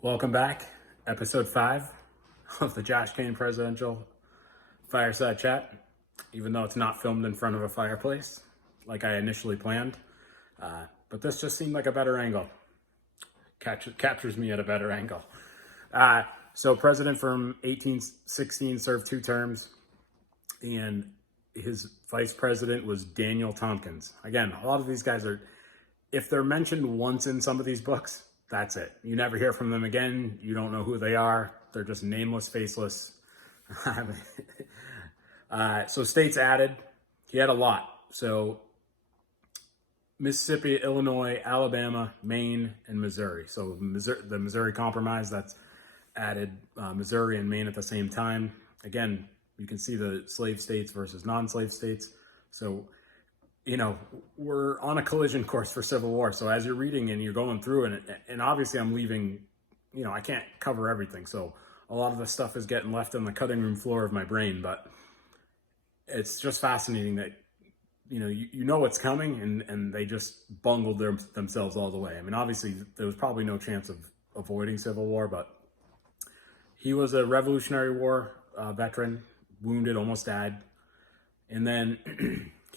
Welcome back, episode 5 of the Josh Kane Presidential Fireside Chat. Even though it's not filmed in front of a fireplace, like I initially planned. But this just seemed like a better angle. Captures me at a better angle. So president from 1816 served 2 terms, and his vice president was Daniel Tompkins. Again, a lot of these guys are, if they're mentioned once in some of these books, that's it. You never hear from them again. You don't know who they are. They're just nameless, faceless. So states added. He had a lot. So Mississippi, Illinois, Alabama, Maine, and Missouri. So the Missouri Compromise, that's added Missouri and Maine at the same time. Again, you can see the slave states versus non-slave states. So, we're on a collision course for Civil War. So as you're reading and you're going through, and obviously I'm leaving, I can't cover everything. So a lot of the stuff is getting left on the cutting room floor of my brain, but it's just fascinating that, you know what's coming, and they just bungled themselves all the way. I mean, obviously there was probably no chance of avoiding Civil War, but he was a Revolutionary War veteran, wounded, almost died. And then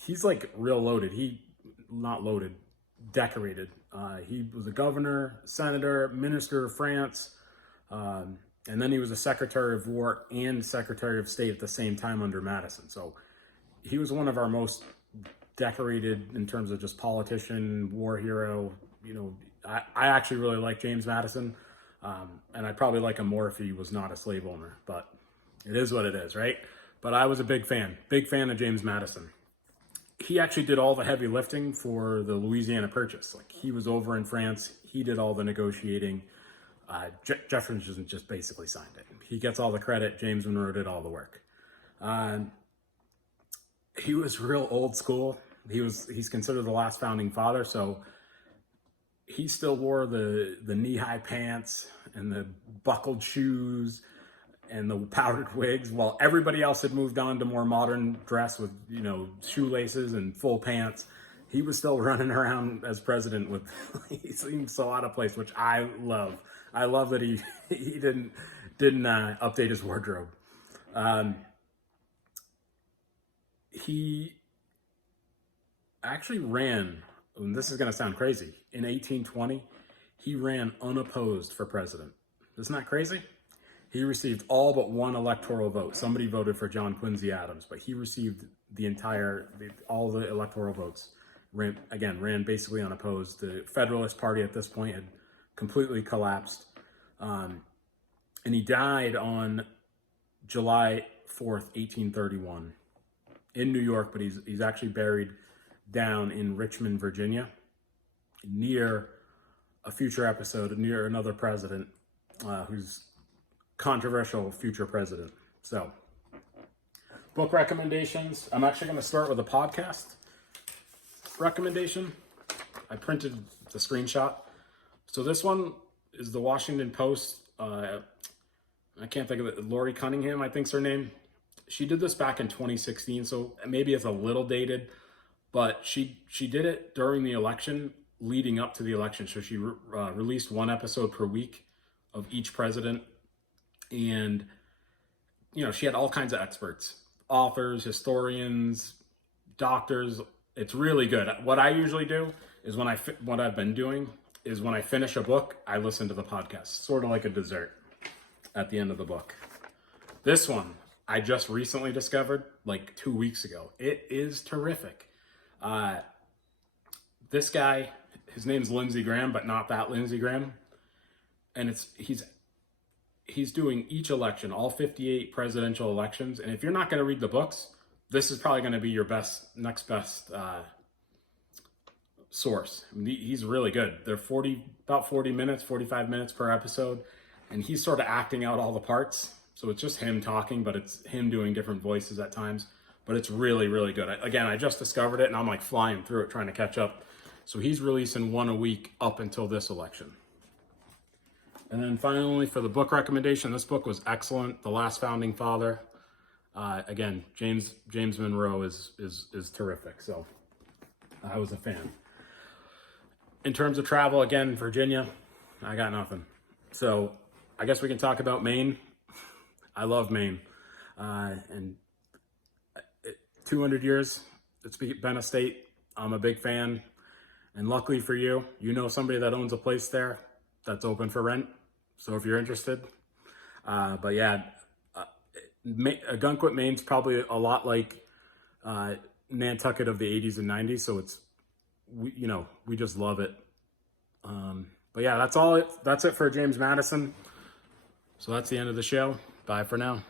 he's like real loaded. Decorated. He was a governor, senator, minister of France, and then he was a Secretary of War and Secretary of State at the same time under Madison. So he was one of our most decorated in terms of just politician, war hero. I actually really like James Madison, and I'd probably like him more if he was not a slave owner, but it is what it is, right? But I was a big fan of James Madison. He actually did all the heavy lifting for the Louisiana Purchase. Like, he was over in France. He did all the negotiating. Jefferson just basically signed it. He gets all the credit. James Monroe did all the work. He was real old school. He's considered the last founding father. So he still wore the knee-high pants and the buckled shoes and the powdered wigs, while everybody else had moved on to more modern dress with, shoelaces and full pants. He was still running around as president with, he seemed so out of place, which I love. I love that he didn't update his wardrobe. He actually ran, and this is going to sound crazy, in 1820, he ran unopposed for president. Isn't that crazy? He received all but 1 electoral vote. Somebody voted for John Quincy Adams, but he received all the electoral votes. Ran basically unopposed. The Federalist Party at this point had completely collapsed. And he died on July 4th, 1831 in New York, but he's actually buried down in Richmond, Virginia, near a future episode, near another president who's controversial future president. So, book recommendations. I'm actually going to start with a podcast recommendation. I printed the screenshot. So this one is the Washington Post. I can't think of it. Lori Cunningham, I think's her name. She did this back in 2016, so maybe it's a little dated, but she did it during the election, leading up to the election. So she released 1 episode per week of each president. And, she had all kinds of experts, authors, historians, doctors. It's really good. What I usually do is when I've been doing is when I finish a book, I listen to the podcast, sort of like a dessert at the end of the book. This one, I just recently discovered like 2 weeks ago. It is terrific. This guy, his name's Lindsey Graham, but not that Lindsey Graham. And he's doing each election, all 58 presidential elections. And if you're not going to read the books, this is probably going to be your next best source. I mean, he's really good. They're about 40 minutes, 45 minutes per episode. And he's sort of acting out all the parts. So it's just him talking, but it's him doing different voices at times. But it's really, really good. I just discovered it, and I'm like flying through it, trying to catch up. So he's releasing 1 a week up until this election. And then finally, for the book recommendation, this book was excellent. The Last Founding Father. Again, James Monroe is terrific. So I was a fan. In terms of travel, again, Virginia, I got nothing. So I guess we can talk about Maine. I love Maine. And 200 years, it's been a state. I'm a big fan. And luckily for you, you know somebody that owns a place there that's open for rent. So if you're interested, but yeah, Gunquit, Maine's probably a lot like Nantucket of the 80s and 90s. So we just love it. But yeah, that's it for James Madison. So that's the end of the show. Bye for now.